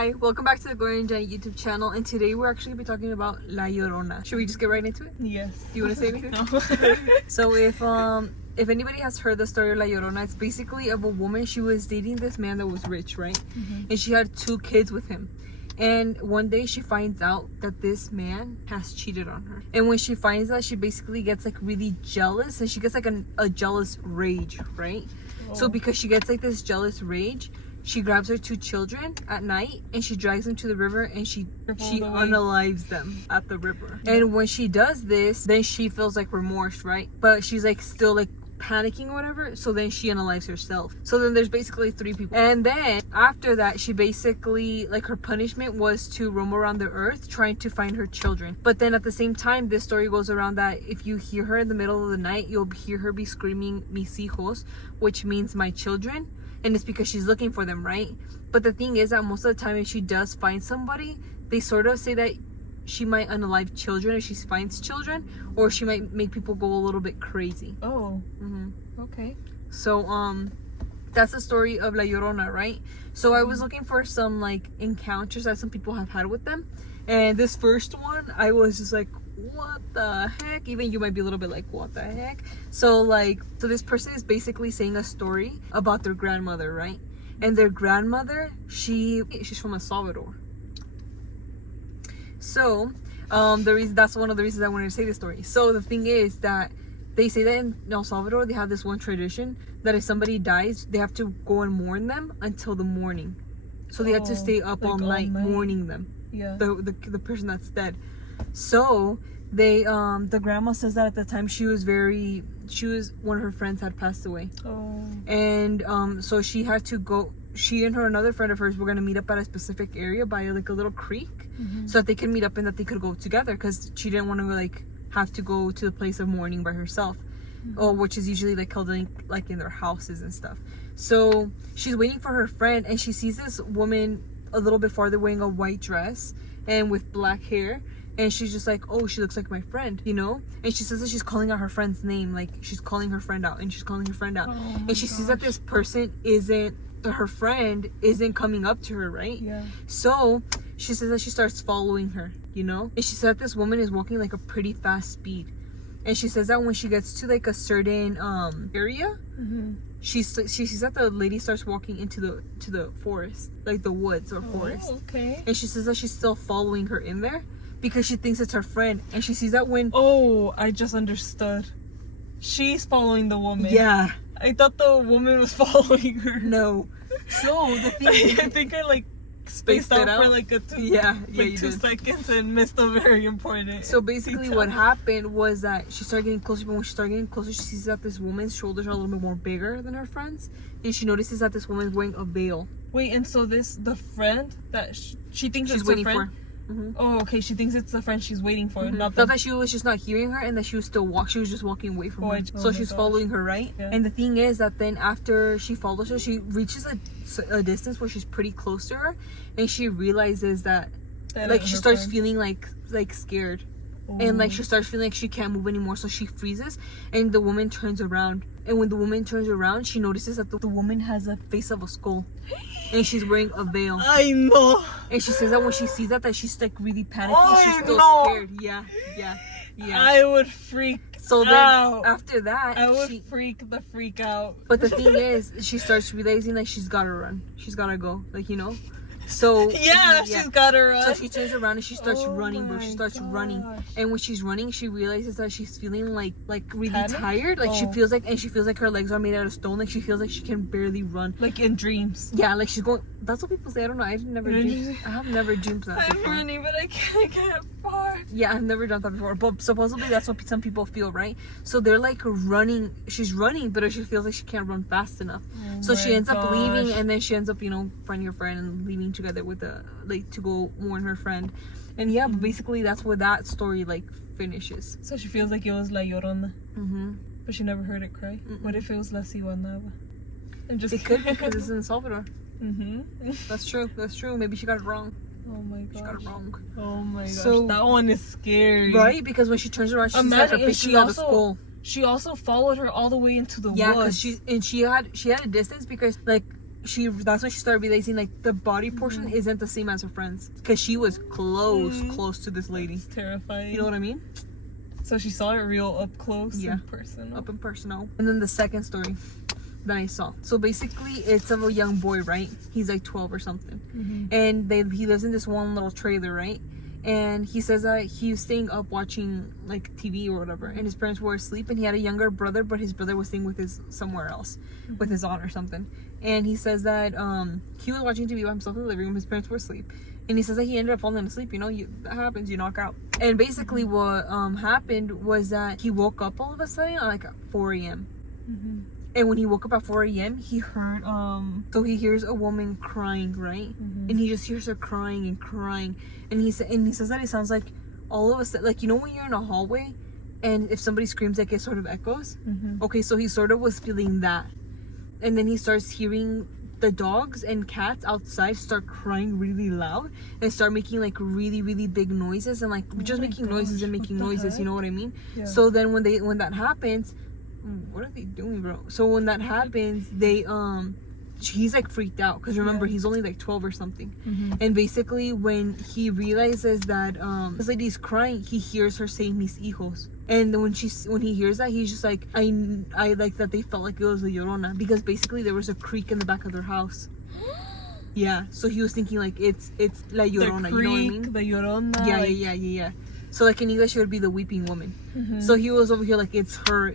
Hi, welcome back to the Gloria and Jenny YouTube channel, and today we're actually going to be talking about La Llorona. Should we just get right into it? Yes. Do you want to say anything? No. So if anybody has heard the story of La Llorona, it's basically of a woman. She was dating this man that was rich, right? Mm-hmm. And she had 2 kids with him. And one day she finds out that this man has cheated on her. And when she finds that, she basically gets like really jealous, and she gets like a jealous rage, right? Oh. So because she gets like this jealous rage, she grabs her 2 children at night and she drags them to the river, and she unalives them at the river. Yeah. And when she does this, then she feels like remorse, right? But she's like still like panicking or whatever, so then she unalives herself. So then there's basically 3 people, and then after that, she basically, like, her punishment was to roam around the earth trying to find her children. But then at the same time, this story goes around that if you hear her in the middle of the night, you'll hear her be screaming mis hijos, which means my children, and it's because she's looking for them, right? But the thing is that most of the time, if she does find somebody, they sort of say that she might unalive children if she finds children, or she might make people go a little bit crazy. Oh. Mm-hmm. Okay. So that's the story of La Llorona, right? So I was looking for some like encounters that some people have had with them, and this first one I was just like, what the heck? Even you might be a little bit like, what the heck? So this person is basically saying a story about their grandmother, right? And their grandmother, she's from El Salvador. So that's one of the reasons I wanted to say this story. So the thing is that they say that in El Salvador they have this one tradition that if somebody dies, they have to go and mourn them until the morning. So they have to stay up all night mourning them. Yeah. The person that's dead. So they the grandma says that at the time one of her friends had passed away. Oh. And so she had to go. She and another friend of hers were gonna meet up at a specific area by like a little creek, so that they could meet up and that they could go together, because she didn't want to like have to go to the place of mourning by herself, which is usually like held in their houses and stuff. So she's waiting for her friend, and she sees this woman a little bit farther wearing a white dress and with black hair, and she's just like, oh, she looks like my friend, you know? And she says that she's calling out her friend's name, like she's calling her friend out, and she's calling her friend out, and she sees that this person her friend isn't coming up to her, right? Yeah. So she says that she starts following her, you know? And she said that this woman is walking like a pretty fast speed. And she says that when she gets to like a certain area, she sees that the lady starts walking into the forest, like the woods or forest. Okay. And she says that she's still following her in there because she thinks it's her friend. And she sees that when... Oh, I just understood. She's following the woman. Yeah. I thought the woman was following her. No. So the thing I think I like spaced out for like a 2 seconds and missed a very important So basically detail. what happened was that she started getting closer, but when she started getting closer, she sees that this woman's shoulders are a little bit more bigger than her friend's, and she notices that this woman is wearing a veil. Wait, and so the friend that she thinks she's it's waiting her friend? for. Oh, okay. She thinks it's the friend she's waiting for. Not that she was just not hearing her, and that she was just walking away from her. So she's following her, right? Yeah. And the thing is that then after she follows her, she reaches a distance where she's pretty close to her, and she realizes that like she starts feeling like scared. And like she starts feeling like she can't move anymore, so she freezes, and the woman turns around. And when the woman turns around, she notices that the woman has a face of a skull, and she's wearing a veil. I know. And she says that when she sees that she's like really panicking. She's still scared. Yeah. I would freak. So then after that, I would freak out. But the thing is, she starts realizing like she's gotta run. She's gotta go. Like, you know. So she's got her run. So she turns around and she starts running, bro. She starts running, and when she's running, she realizes that she's feeling like really tired. Like she feels like her legs are made out of stone. Like she feels like she can barely run. Like in dreams. Yeah, like she's going. That's what people say. I don't know. I have never dreamed that. I'm running, but I can't get far. Yeah, I've never done that before. But supposedly that's what some people feel, right? So they're like running. She's running, but she feels like she can't run fast enough. So she ends up leaving, and then she ends up, finding her friend and leaving together with to go warn her friend. And yeah, but basically that's where that story like finishes. So she feels like it was La Llorona. But she never heard it cry. What if it was La Ciguanaba? It could, because it's in El Salvador. That's true. Maybe she got it wrong. Oh my gosh. She got it wrong. Oh my gosh. So that one is scary. Right? Because when she turns around, she's like her face out of skull. She also followed her all the way into the woods. Yeah, because she had a distance, because like that's when she started realizing like the body portion isn't the same as her friends, because she was close to this lady. It's terrifying. You know what I mean? So she saw it real up close and personal. Up and personal. And then the second story that I saw. So basically, it's of a young boy, right? He's like 12 or something, and he lives in this one little trailer, right? And he says that he was staying up watching like TV or whatever, and his parents were asleep, and he had a younger brother, but his brother was staying with somewhere else, with his aunt or something. And he says that he was watching TV by himself in the living room. His parents were asleep, and he says that he ended up falling asleep. You know, that happens. You knock out. And basically, what happened was that he woke up all of a sudden at like 4 a.m. And when he woke up at 4 a.m., he heard so he hears a woman crying, right? And he just hears her crying and crying, and he says that it sounds like all of a sudden, like, you know, when you're in a hallway and if somebody screams, like, it sort of echoes. Okay, so he sort of was feeling that, and then he starts hearing the dogs and cats outside start crying really loud and start making like really, really big noises, and like just making noises and making noises. You know what I mean? Yeah. So then when that happens, what are they doing, bro? So when that happens, they he's like freaked out, because remember, he's only like 12 or something. And basically when he realizes that this lady's crying, he hears her saying mis hijos, and when he hears that, he's just like, I like that they felt like it was a Llorona, because basically there was a creek in the back of their house. Yeah, so he was thinking like it's La Llorona. The creek, you know what I mean? The Llorona. Yeah. So like in English it would be the weeping woman. So he was over here like, it's her,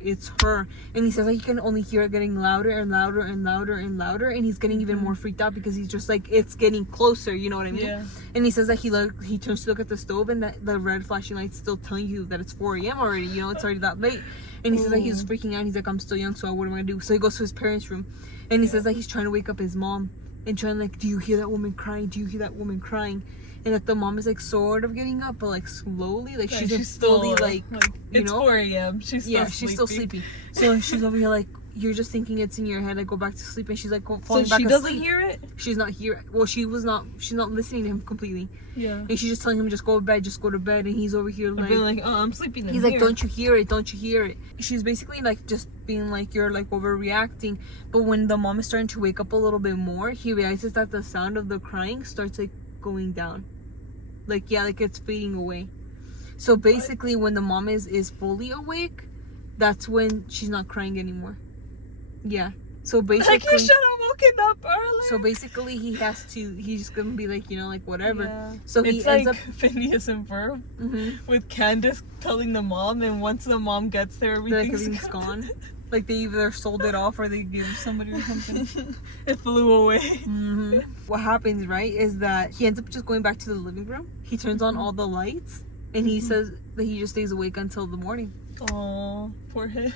and he says like he can only hear it getting louder and louder and louder and louder, and he's getting even more freaked out, because he's just like, it's getting closer. You know what I mean? Yeah. And he says that he turns to look at the stove, and that the red flashing light's still telling you that it's 4 a.m. already. You know, it's already that late. And he says that he's freaking out. He's like, I'm still young, so what am I gonna do? So he goes to his parents' room, and he says that he's trying to wake up his mom and trying like, do you hear that woman crying? Do you hear that woman crying? And that the mom is like sort of getting up, but like slowly, like she's still like you it's know, 4 a.m. She's still sleeping. So she's over here like, you're just thinking it's in your head, like go back to sleep, and she's like falling back asleep. So she doesn't hear it? She's not here. Well, she's not listening to him completely. Yeah. And she's just telling him, just go to bed, and he's over here like, oh, I'm sleeping. He's like, don't you hear it? She's basically like just being like, you're like overreacting. But when the mom is starting to wake up a little bit more, he realizes that the sound of the crying starts like going down. Like, yeah, like it's fading away. So basically when the mom is fully awake, that's when she's not crying anymore. Yeah. So basically, like, you should have woken up early. So basically he's just gonna be like, you know, like whatever. Yeah. So he it's ends like up Phineas and Ferb with Candace telling the mom, and once the mom gets there, everything's gone. Like they either sold it off or they gave it to somebody or something. It flew away. What happens, right, is that he ends up just going back to the living room. He turns on all the lights, and he says that he just stays awake until the morning. Oh, poor him.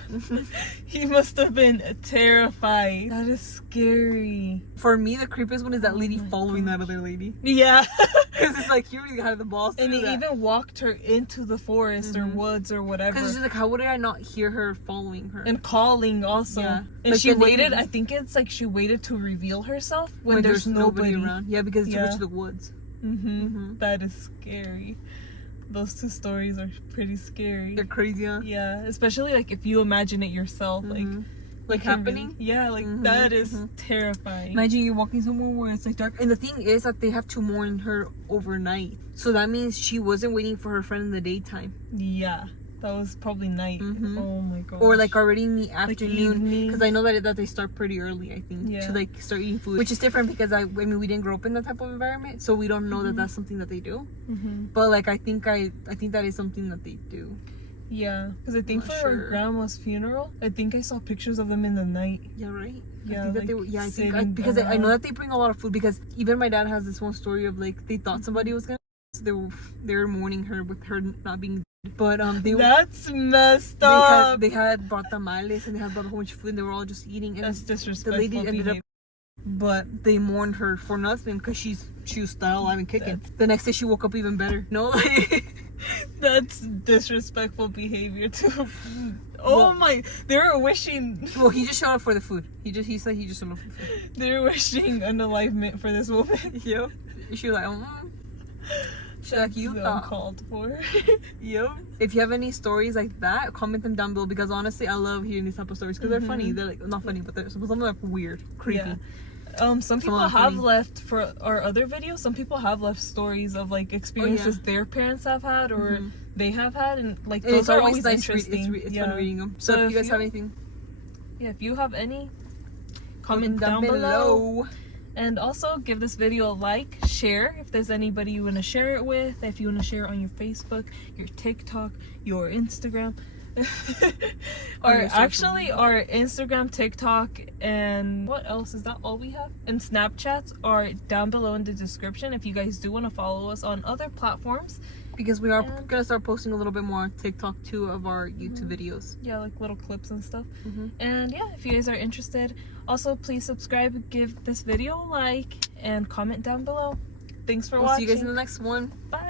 He must have been terrified. That is scary. For me, the creepiest one is that lady following that other lady. Yeah. Because it's like, you really had the balls to do that. And he even walked her into the forest or woods or whatever. Because she's like, how would I not hear her following her? And calling also. Yeah. And like, she waited, I think it's like she waited to reveal herself when there's nobody around. Yeah, because it's to the woods. That is scary. Those two stories are pretty scary. They're crazy, huh? Yeah, especially like if you imagine it yourself, like happening. Yeah, like that is terrifying. Imagine you're walking somewhere where it's like dark, and the thing is that they have to mourn her overnight, so that means she wasn't waiting for her friend in the daytime. Yeah, that was probably night. Oh my god. Or like already in the afternoon, because I know that they start pretty early, I think, to like start eating food, which is different because I mean we didn't grow up in that type of environment, so we don't know that that's something that they do. But like I think that is something that they do. Yeah, because I think for our grandma's funeral, I think I saw pictures of them in the night. Yeah, right. Yeah, I think because I know that they bring a lot of food, because even my dad has this one story of like they thought somebody was gonna, so they were mourning her with her not being dead. But that's messed up. They had brought tamales, and they had brought a whole bunch of food, and they were all just eating. And that's disrespectful. The lady ended up, but they mourned her for nothing because she was still alive and kicking. The next day she woke up even better. No. That's disrespectful behavior too. They were wishing. Well, he just showed up for the food. He said he just showed up for the food. They were wishing unalivement for this woman. Yep. She was like, she's like, you thought uncalled for. Yep. If you have any stories like that, comment them down below, because honestly, I love hearing these type of stories because they're funny. They're like not funny, but they're some of them are weird, creepy. Yeah. Some people have left for our other videos. Some people have left stories of like experiences their parents have had or they have had, and like those are always nice interesting. It's fun reading them. So if you guys have anything, if you have any, comment down below. And also give this video a like, share if there's anybody you want to share it with, if you want to share it on your Facebook, your TikTok, your Instagram. Or actually our Instagram, TikTok, and what else? Is that all we have? And Snapchats are down below in the description if you guys do want to follow us on other platforms. Because we are gonna start posting a little bit more on TikTok too of our YouTube videos. Yeah, like little clips and stuff. And yeah, if you guys are interested, also please subscribe, give this video a like, and comment down below. Thanks for watching. See you guys in the next one. Bye.